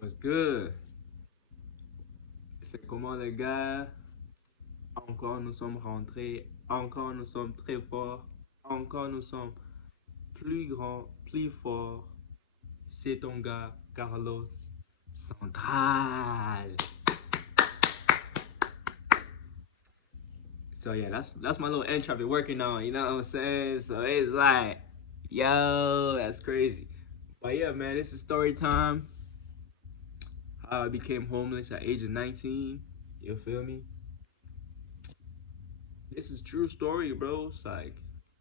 What's good? C'est comment les gars? Encore nous sommes rentrés, encore nous sommes très forts, encore nous sommes plus grands, plus forts. C'est ton gars, Carlos Central. So yeah, that's my little intro I've been working on, you know what I'm saying? So it's like, yo, that's crazy. But yeah, man, this is story time. How I became homeless at age of 19. You feel me? This is true story, bro. It's like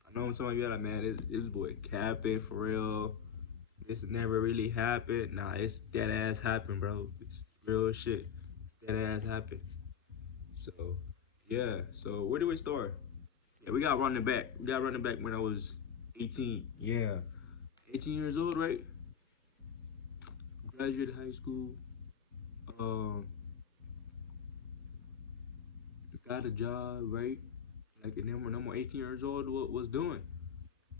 I know some of you are like, man, this boy capping for real. This never really happened. Nah, it's dead ass happened, bro. It's real shit. Dead ass happened. So yeah. So where do we start? Yeah, we got running back. We got running back when I was 18. Yeah, 18 years old, right? Graduated high school. Um, got a job, right? Like and then when I'm 18 years old, what was doing?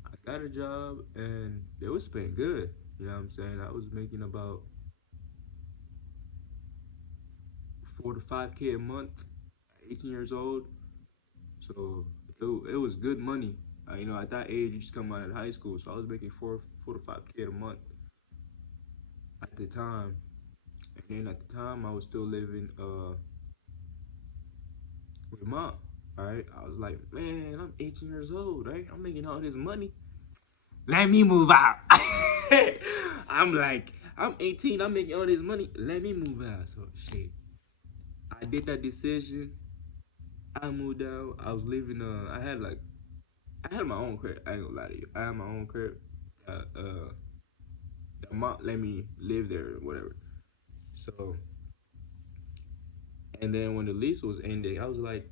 I got a job and it was paying good. You know what I'm saying? I was making about 4 to 5K a month at 18 years old. So it was good money. At that age, you just come out of high school. So I was making 4 to 5K a month at the time. And then at the time, I was still living with mom. All right, I was like, man, I'm 18 years old, right? I'm making all this money. Let me move out. I'm like, I'm 18. I'm making all this money. Let me move out. So shit, I did that decision. I moved out. I was living. I had my own crib. I ain't gonna lie to you. I had my own crib. The mom let me live there or whatever. So, and then when the lease was ending, I was like,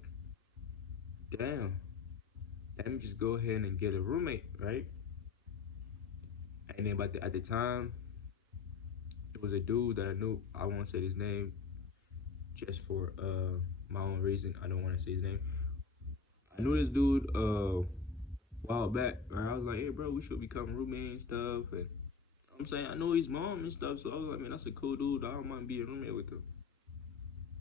damn, let me just go ahead and get a roommate, right? And then, but at the time, it was a dude that I knew. I won't say his name just for my own reason. I don't want to say his name. I knew this dude while back. Right? I was like, hey, bro, we should become roommates and stuff. And I'm saying I know his mom and stuff, so I was like, man, that's a cool dude. I don't mind being a roommate with him.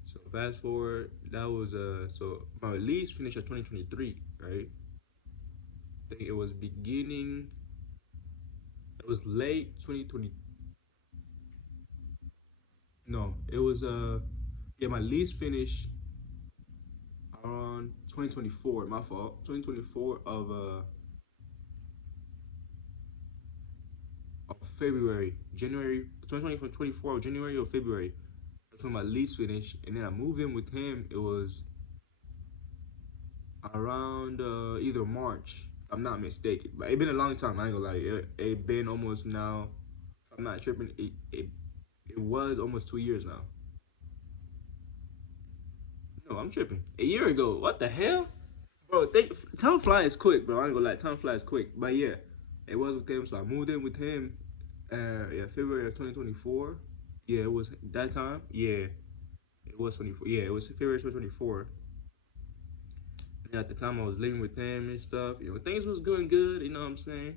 So fast forward, that was so my lease finished at 2023, right? I think it was beginning, it was late 2020. No, it was yeah, my lease finished on 2024. My fault. 2024 of February, January 2024 January or February. That's when my lease finished, and then I moved in with him. It was around either March, if I'm not mistaken. But it been a long time. I ain't gonna lie. It been almost now. If I'm not tripping. It was almost 2 years now. No, I'm tripping. A year ago. What the hell, bro? Time flies quick, bro. I ain't gonna lie. Time flies quick. But yeah, it was with him. So I moved in with him. Yeah, February of 2024. Yeah, it was that time. Yeah, it was 24. Yeah, it was February 2024. And at the time, I was living with him and stuff. Things was going good. You know what I'm saying?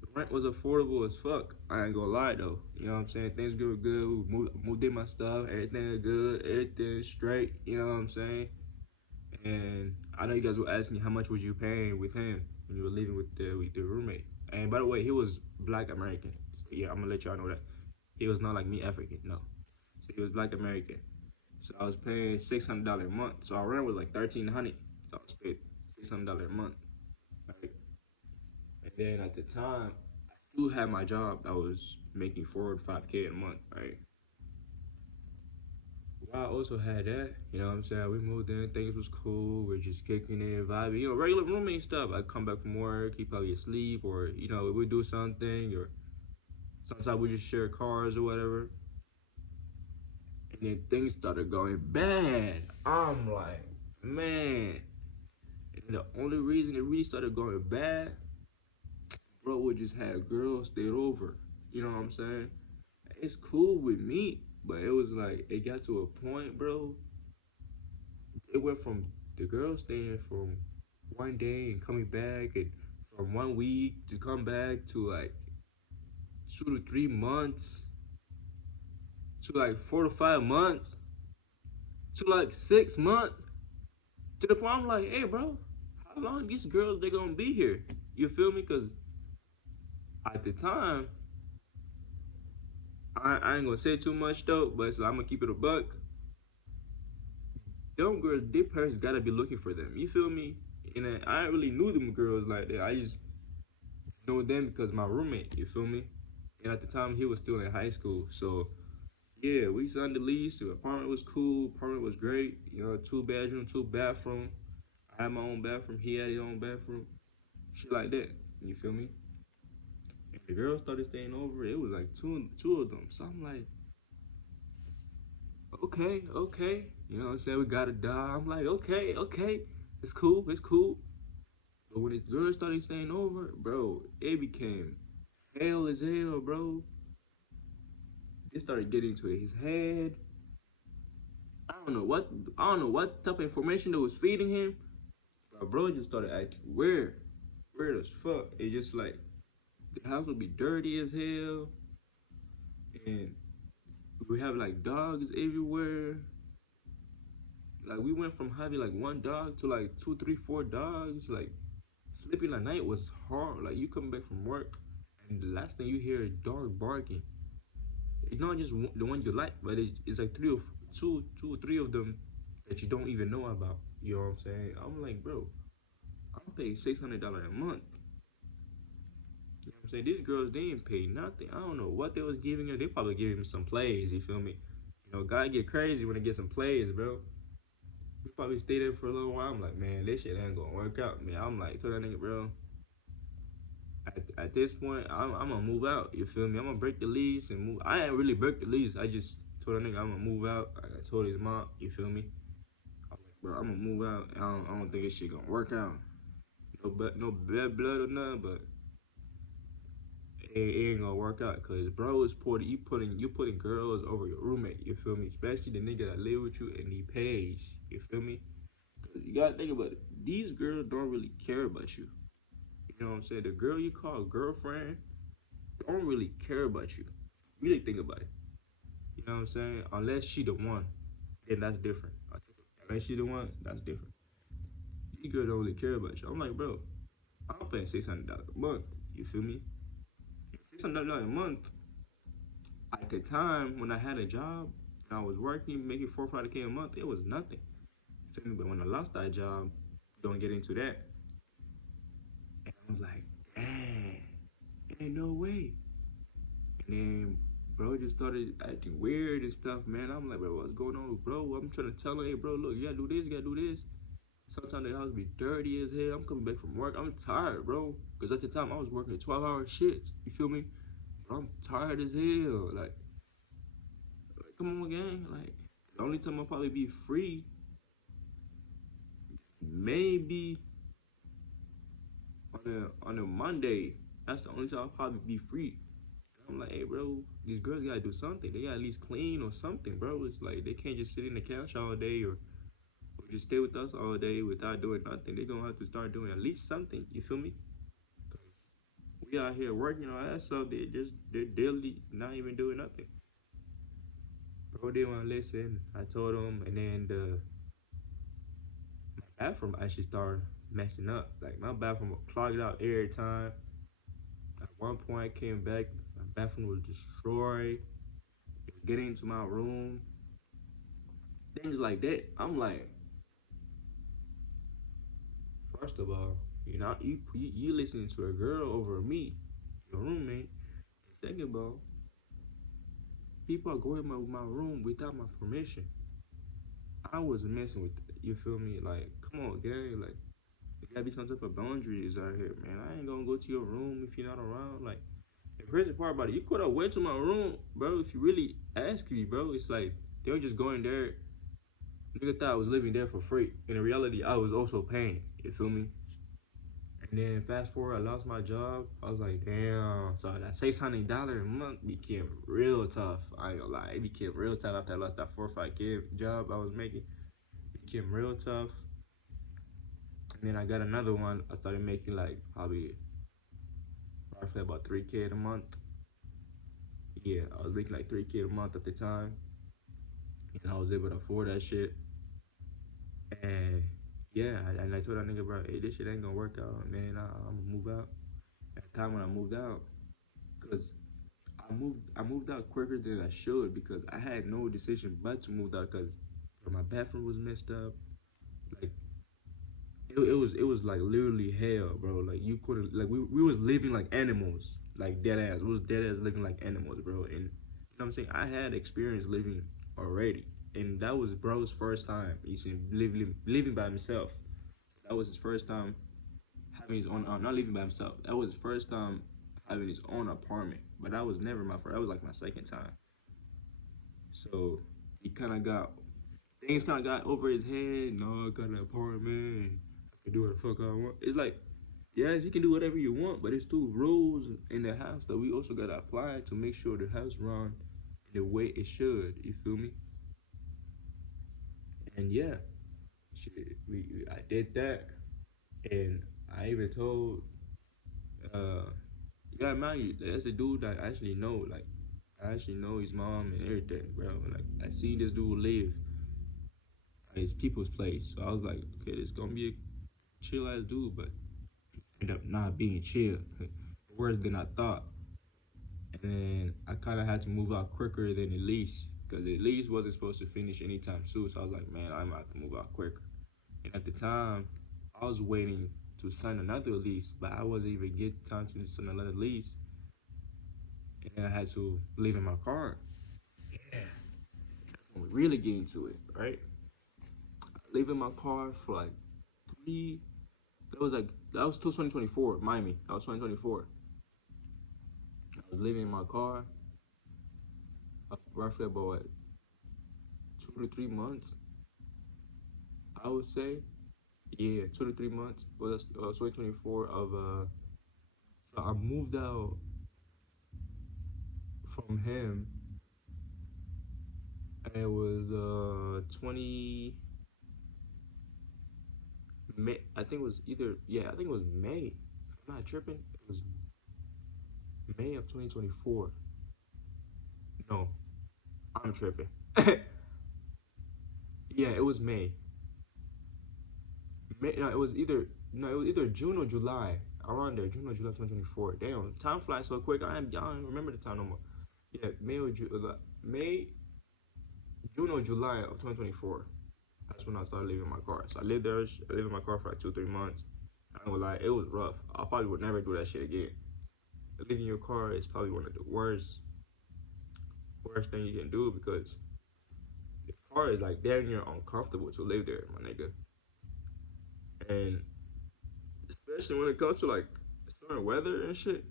The rent was affordable as fuck. I ain't gonna lie though. You know what I'm saying? Things were good. We moved in my stuff. Everything is good. Everything straight. You know what I'm saying? And I know you guys were asking how much was you paying with him when you were living with the roommate. And by the way, he was Black American. So yeah, I'm gonna let y'all know that he was not like me African. No, so he was Black American. So I was paying $600 a month. So our rent was like 1,300. So I was paying $600 a month. Right? And then at the time, I still had my job. I was making 4 to 5K a month. Right? I also had that, you know what I'm saying? We moved in, things was cool, we're just kicking it, vibing, regular roommate stuff. I'd come back from work, he'd probably asleep, or, we'd do something, or sometimes we just share cars or whatever. And then things started going bad. I'm like, man. And the only reason it really started going bad, bro, would just have girls stay over. You know what I'm saying? It's cool with me, but it was like, it got to a point, bro, it went from the girl staying from one day and coming back, and from one week to come back to like 2 to 3 months. to like 4 to 5 months to like 6 months to the point I'm like, hey, bro, how long these girls they gonna be here? You feel me? Cause at the time, I ain't gonna say too much though, but so I'm gonna keep it a buck. Them girls, their parents gotta be looking for them. You feel me? And I ain't really knew them girls like that. I just know them because my roommate. You feel me? And at the time, he was still in high school. So yeah, we signed the lease. The apartment was cool. Apartment was great. You know, 2 bedroom, 2 bathroom. I had my own bathroom. He had his own bathroom. Shit like that. You feel me? And the girls started staying over. It was like two of them. So I'm like, okay, okay. You know what I'm saying? We got a dog. I'm like, okay, okay. It's cool. It's cool. But when this girl started staying over, bro, it became hell as hell, bro. It started getting to his head. I don't know what I don't know what type of information that was feeding him. But bro just started acting weird. Weird as fuck. It just like the house would be dirty as hell, and we have like dogs everywhere. Like we went from having like one dog to like two, three, four dogs. Like sleeping at night was hard. Like you come back from work, and the last thing you hear is dog barking. It's not just the one you like, but it's like two or three of them that you don't even know about. You know what I'm saying? I'm like, bro, I'm paying $600 a month. You know what I'm saying? These girls, they ain't pay nothing. I don't know what they was giving her. They probably giving him some plays. You feel me? You know, guy get crazy when they get some plays, bro. We probably stay there for a little while. I'm like, man, this shit ain't gonna work out, man. I'm like, tell that nigga, bro. At this point, I'm gonna move out. You feel me? I'm gonna break the lease and move. I ain't really break the lease. I just told that nigga I'm gonna move out. I told his mom. You feel me? I'm like, bro, I'm gonna move out. I don't think this shit gonna work out. No bad blood or nothing, but it ain't gonna work out. Cause bro, is putting you putting girls over your roommate. You feel me? Especially the nigga that live with you and he pays. You feel me? Cause you gotta think about it. These girls don't really care about you. You know what I'm saying? The girl you call girlfriend don't really care about you. Really think about it. You know what I'm saying? Unless she the one, then that's different. Unless she the one, that's different. These girls don't really care about you. I'm like, bro, I'm paying $600 a month. You feel me? $600 a month. At the time when I had a job and I was working, making 4 or 5K a month, it was nothing. You feel me? But when I lost that job, don't get into that. And I was like, dang, ain't no way. And then bro just started acting weird and stuff, man. I'm like, bro, what's going on, bro? I'm trying to tell her, hey, bro, look, you gotta do this, you gotta do this. Sometimes the house be dirty as hell. I'm coming back from work. I'm tired, bro. Because at the time, I was working 12-hour shifts. You feel me? Bro, I'm tired as hell. Like, come on, gang. Like, the only time I'll probably be free, maybe on a Monday. That's the only time I'll probably be free. I'm like, hey, bro, these girls gotta do something. They gotta at least clean or something, bro. It's like they can't just sit in the couch all day or just stay with us all day without doing nothing. They gonna have to start doing at least something. You feel me? We out here working our ass off. They're daily not even doing nothing. Bro, they wanna listen. I told them, and then the my bathroom actually started messing up. Like my bathroom would clog it out every time. At one point, I came back, my bathroom was destroyed. It was getting into my room. Things like that. I'm like, first of all, you listening to a girl over me, your roommate. Second of all, people are going in my room without my permission. I wasn't messing with it. You feel me? Like, come on, Gary. Like, there gotta be some type of boundaries out here, man. I ain't gonna go to your room if you're not around. Like, the crazy part about it, you could have went to my room, bro. If you really ask me, bro, it's like they were just going there. Nigga thought I was living there for free. In reality, I was also paying. You feel me? And then fast forward, I lost my job. I was like, damn. So that $600 a month became real tough. I ain't gonna lie, it became real tough after I lost that 4 or 5K job I was making. It became real tough. And then I got another one. I started making like probably roughly about 3K a month. Yeah, I was making like 3K a month at the time, and I was able to afford that shit. And yeah, and I told that nigga, bro, hey, this shit ain't gonna work out, man. I'm gonna move out. At the time when I moved out, cause I moved out quicker than I should because I had no decision but to move out because my bathroom was messed up. Like it was like literally hell, bro. Like you couldn't like we was living like animals, like dead ass. We was dead ass living like animals, bro. And you know what I'm saying? I had experience living already, and that was bro's first time. You see, living by himself. That was his first time having his own. Not living by himself. That was his first time having his own apartment. But that was never my first. That was like my second time. So he kind of got things kind of got over his head. No, I got an apartment. I can do what the fuck I want. It's like, yes, you can do whatever you want, but it's still rules in the house that we also gotta apply to make sure the house run the way it should. You feel me? And yeah, shit, I did that, and I even told, you gotta mind you, that's a dude that I actually know. Like, I actually know his mom and everything, bro. Like, I seen this dude live at his people's place, so I was like, okay, this gonna be a chill ass dude, but ended up not being chill. Worse than I thought. And then I kind of had to move out quicker than the lease because the lease wasn't supposed to finish anytime soon. So I was like, man, I'm gonna have to move out quicker. And at the time, I was waiting to sign another lease, but I wasn't even get time to sign another lease. And then I had to leave in my car. Yeah, when we really get into it, right? Leaving my car for like three. That was till 2024, Miami. That was 2024. I was living in my car roughly about what, 2 to 3 months, I would say. Yeah, 2 to 3 months. Well, that's 2024 of so I moved out from him, and it was 20 May. I think it was either yeah, I think it was May. I'm not tripping. It was May of 2024. No, I'm tripping. Yeah, it was May. May. No, it was either no, it was either June or July. Around there, June or July 2024. Damn, time flies so quick. I don't remember the time no more. Yeah, May, June or July of 2024. That's when I started leaving my car. So I lived in my car for like 2 3 months. I ain't gonna lie, it was rough. I probably would never do that shit again. Leaving your car is probably one of the worst thing you can do because the car is like damn near uncomfortable to live there, my nigga. And especially when it comes to like certain weather and shit,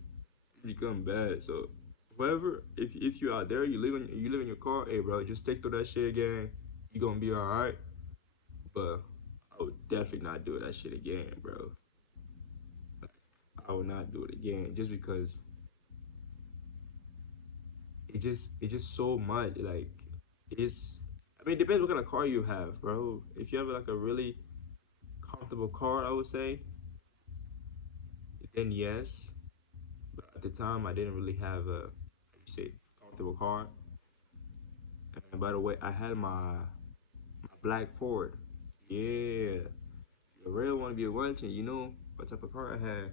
it become bad. So whoever, if you out there, you live in your car, hey bro, just stick to that shit again. You gonna be alright. But I would definitely not do that shit again, bro. I would not do it again just because it's just so much. Like it's I mean it depends what kind of car you have, bro. If you have like a really comfortable car, I would say, then yes. But at the time I didn't really have a how you say comfortable car. And by the way, I had my black Ford. Yeah. The real one be watching, you know what type of car I had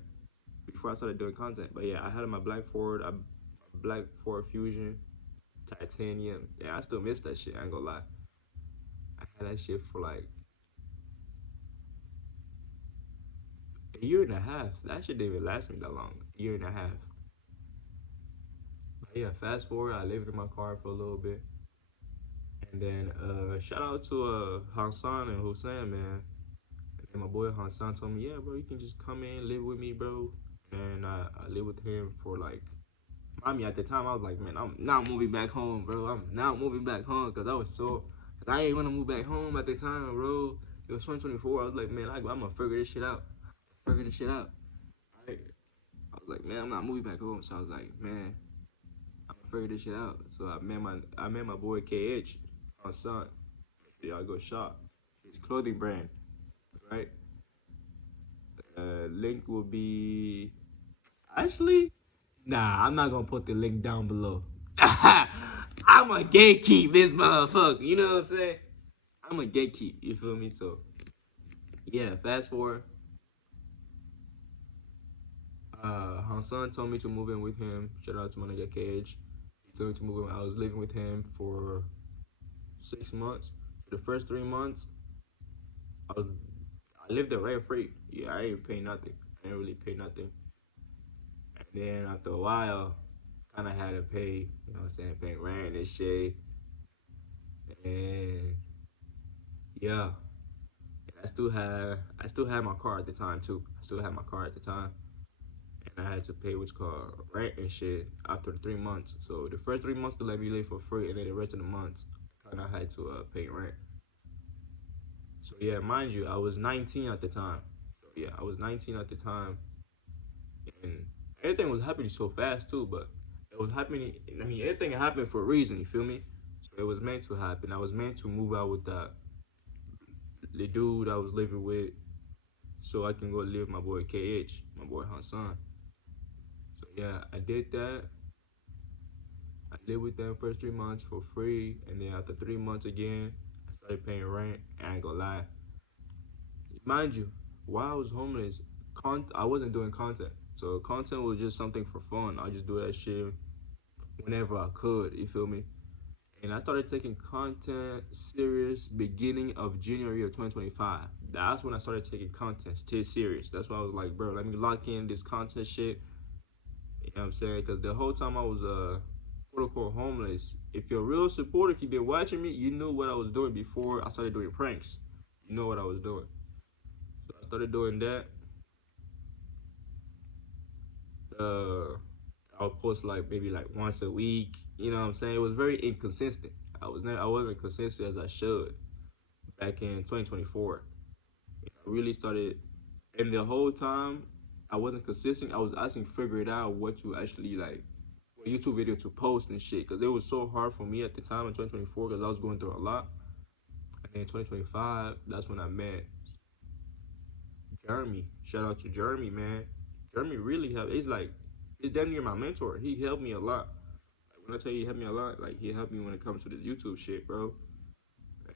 before I started doing content. But yeah, I had my black Ford, a black Ford Fusion, titanium. Yeah, I still miss that shit. I ain't gonna lie. I had that shit for like a year and a half. That shit didn't even last me that long. A year and a half. But yeah, fast forward, I lived in my car for a little bit. And then shout out to Hassan and Hussein, man. And my boy Hassan told me, yeah, bro, you can just come in, live with me, bro. And I lived with him for like I mean, at the time, I was like, man, I'm not moving back home, bro. I'm not moving back home because cause I ain't gonna move back home at the time, bro. It was 2024. I was like, man, I'm gonna figure this shit out. Figure this shit out. Right? I was like, man, I'm not moving back home. So I was like, man, I'm gonna figure this shit out. So I met my boy KH, my son. So y'all go shop. His clothing brand, right? Link will be actually. Nah, I'm not gonna put the link down below. I'm a gatekeep this motherfucker. You know what I'm saying? I'm a gatekeep. You feel me? So yeah, fast forward. Hassan told me to move in with him. Shout out to my nigga Cage. He told me to move in. I was living with him for 6 months. The first 3 months, I was I lived there rent free. Yeah, I didn't pay nothing. I didn't really pay nothing. And then after a while, kind of had to pay. You know what I'm saying? Paying rent and shit. And yeah, I still had my car at the time too. I still had my car at the time. And I had to pay what's called rent and shit after the 3 months. So the first 3 months they let me live for free, and then the rest of the months I kind of had to pay rent. So yeah, mind you, I was 19 at the time. So yeah, I was 19 at the time, and everything was happening so fast too. But it was happening. I mean, everything happened for a reason. You feel me? So it was meant to happen. I was meant to move out with the dude I was living with, so I can go live with my boy KH, my boy Hassan. So yeah, I did that. I lived with them first 3 months for free, and then after 3 months again, I started paying rent. And I ain't gonna lie, mind you, while I was homeless, I wasn't doing content. So content was just something for fun. I just do that shit whenever I could. You feel me? And I started taking content serious beginning of January of 2025. That's when I started taking content still serious. That's why I was like, bro, let me lock in this content shit. You know what I'm saying? Because the whole time I was quote unquote homeless, if you're a real supporter, if you've been watching me, you knew what I was doing before I started doing pranks. You know what I was doing. So I started doing that. Uh, I would post like maybe like once a week. You know what I'm saying? It was very inconsistent. I wasn't consistent as I should back in 2024. I really started, and the whole time I wasn't consistent. I was asking figure it out what to actually like a YouTube video to post and shit, because it was so hard for me at the time in 2024 because I was going through a lot. And then in 2025, that's when I met Jeremy. Shout out to Jeremy, man. Jeremy really helped. He's damn near my mentor. He helped me a lot. Like, when I tell you he helped me a lot, like he helped me when it comes to this YouTube shit, bro.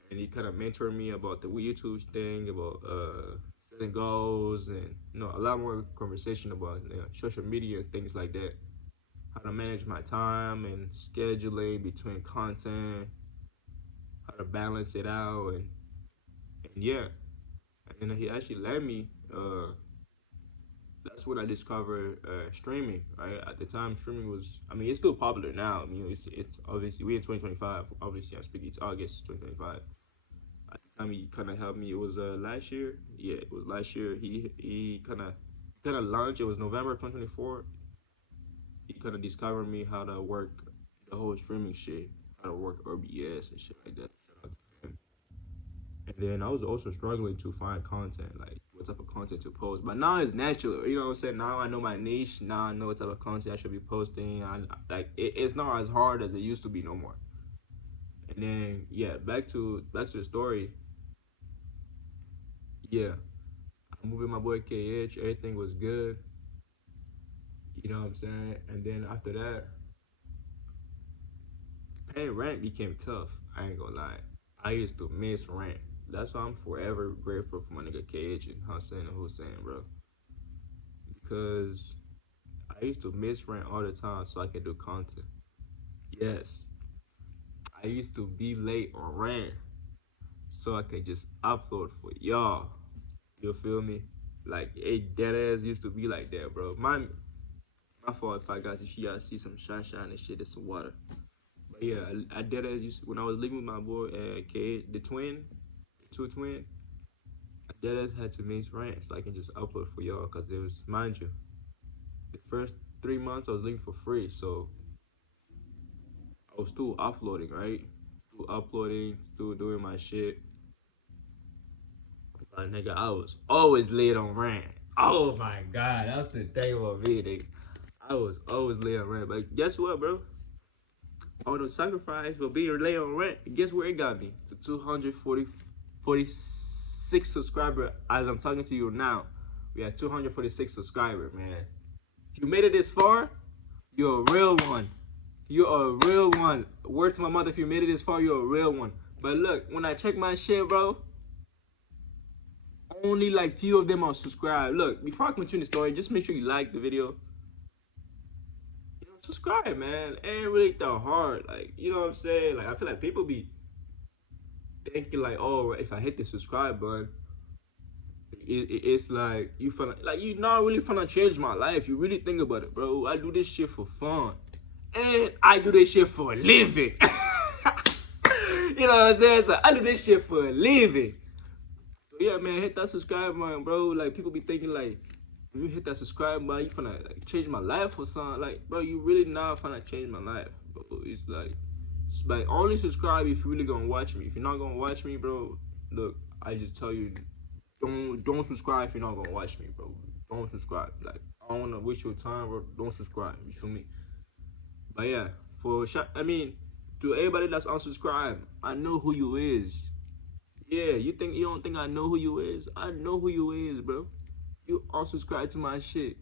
And he kind of mentored me about the YouTube thing, about setting goals, and a lot more conversation about social media and things like that. How to manage my time and scheduling between content, how to balance it out, and yeah. And then he actually let me. That's when I discovered streaming. Right at the time, streaming was. I mean, it's still popular now. I mean, it's obviously we in 2025. Obviously, I'm speaking to August 2025. At the time, he kind of helped me. It was last year. Yeah, it was last year. He kind of launched. It was November 2024. He kind of discovered me how to work the whole streaming shit, how to work OBS and shit like that. Shout out to him. And then I was also struggling to find content, like what type of content to post. But now it's natural, you know what I'm saying? Now I know my niche. Now I know what type of content I should be posting. It's not as hard as it used to be no more. And then yeah, back to the story. Yeah, I moved with my boy KH. Everything was good. You know what I'm saying? And then after that, paying rent became tough. I ain't gonna lie. I used to miss rent. That's why I'm forever grateful for my nigga KH and Hassan and Hussein, bro. Because I used to miss rent all the time so I could do content. Yes, I used to be late on rent so I could just upload for y'all. You feel me? Like it dead ass used to be like that, bro. My fault if I got you. You gotta see some sunshine and shit and some water. But yeah, I dead ass used to, when I was living with my boy K, the two twin. I dead ass had to miss rent so I can just upload for y'all, cause it was, mind you, the first 3 months I was living for free, so I was still uploading, right? Still uploading, still doing my shit. But nigga, I was always late on rent. Oh my god, that's the thing about me, nigga. I was always late on rent. But guess what, bro? All the sacrifice for being late on rent, guess where it got me? To 246 subscriber as I'm talking to you now. We have 246 subscribers, man. If you made it this far, you're a real one. You're a real one. Word to my mother, if you made it this far, you're a real one. But look, when I check my shit, bro, only like few of them are subscribed. Look, before I continue the story, just make sure you like the video. You know, subscribe, man. It ain't really that hard. Like, you know what I'm saying? Like, I feel like people be thinking like, oh, if I hit the subscribe button, it's like you feel like you not really finna change my life. You really think about it, bro. I do this shit for fun, and I do this shit for a living. You know what I'm saying? So I do this shit for a living. So yeah, man, hit that subscribe button, bro. Like people be thinking like, when you hit that subscribe button, you finna like change my life or something. Like, bro, you really not finna change my life, bro. It's like only subscribe if you really gonna watch me. If you're not gonna watch me, bro, look, I just tell you, don't subscribe if you're not gonna watch me, bro. Don't subscribe. Like I don't wanna waste your time, bro. Don't subscribe. You feel me? But yeah, I mean, to everybody that's unsubscribed, I know who you is. Yeah, you don't think I know who you is? I know who you is, bro. You unsubscribe to my shit,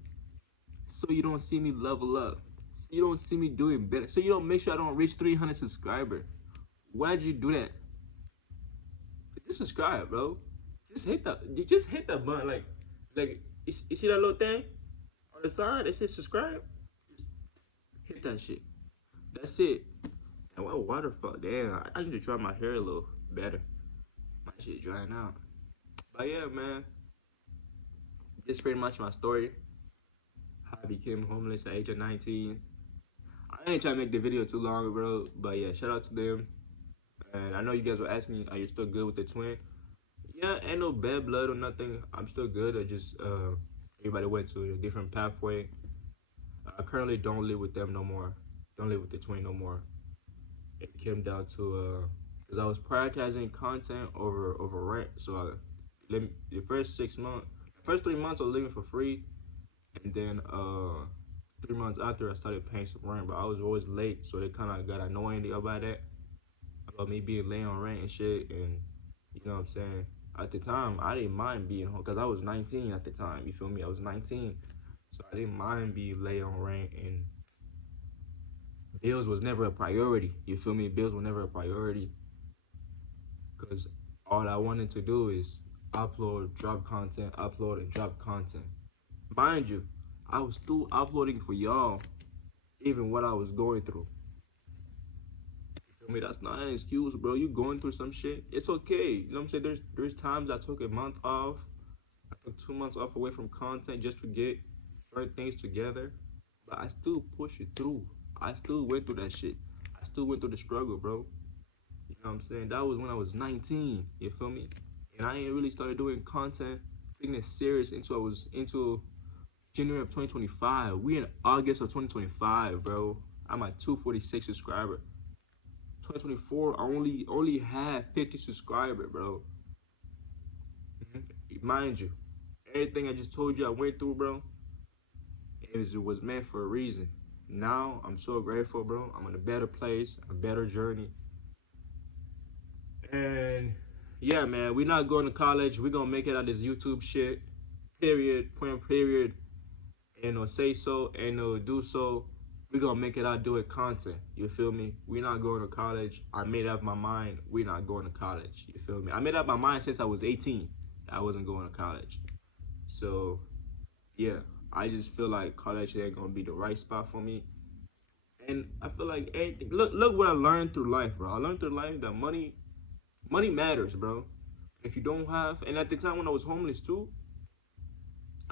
so you don't see me level up. So you don't see me doing better. So you don't make sure I don't reach 300 subscribers. Why'd you do that? Just subscribe, bro. Just hit that button. Like you see that little thing on the side that says subscribe? Hit that shit. That's it. And what waterfall? Damn, I need to dry my hair a little better. My shit drying out. But yeah, man, this pretty much my story. How I became homeless at the age of 19. I ain't trying to make the video too long, bro. But yeah, shout out to them. And I know you guys were asking me, are you still good with the twin? Yeah, ain't no bad blood or nothing. I'm still good. I just everybody went to a different pathway. I currently don't live with them no more. Don't live with the twin no more. It came down to because I was prioritizing content over rent. So the first 6 months, the first 3 months I was living for free, and then 3 months after I started paying some rent. But I was always late, so they kind of got annoying about that, about me being late on rent and shit. And you know what I'm saying? At the time, I didn't mind being home because I was 19 at the time. You feel me? I was 19, so I didn't mind being late on rent, and bills was never a priority. You feel me? Bills were never a priority because all I wanted to do is upload, drop content, upload and drop content. Mind you, I was still uploading for y'all, even what I was going through. You feel me? That's not an excuse, bro. You going through some shit, it's okay. You know what I'm saying? There's times I took a month off. I took 2 months off away from content just to get certain things together. But I still push it through. I still went through that shit. I still went through the struggle, bro. You know what I'm saying? That was when I was 19. You feel me? And I ain't really started doing content, taking it serious into January of 2025. We in August of 2025, bro. I'm at 246 subscribers. 2024, I only had 50 subscribers, bro. Mind you, everything I just told you I went through, bro, it was meant for a reason. Now I'm so grateful, bro. I'm in a better place, a better journey. And yeah, man, we're not going to college. We're gonna make it out of this YouTube shit. Period. Point period. And no say so and no do so. We're gonna make it out doing content. You feel me? We're not going to college. I made up my mind. We're not going to college. You feel me? I made up my mind since I was 18. I wasn't going to college. So yeah, I just feel like college ain't gonna be the right spot for me. And I feel like anything. Look what I learned through life, bro. I learned through life that money matters, bro. If you don't have, and at the time when I was homeless too,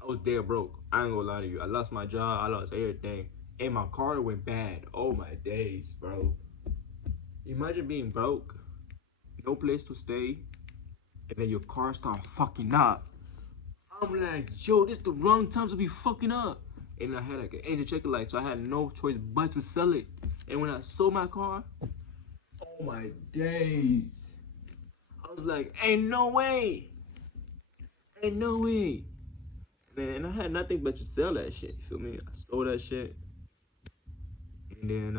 I was dead broke. I ain't gonna lie to you. I lost my job. I lost everything, and my car went bad. Oh my days, bro. Imagine being broke, no place to stay, and then your car start fucking up. I'm like, yo, this the wrong time to be fucking up. And I had like an engine checker light, so I had no choice but to sell it. And when I sold my car, oh my days. I was like, ain't no way. Ain't no way. And I had nothing but to sell that shit. You feel me? I sold that shit. And then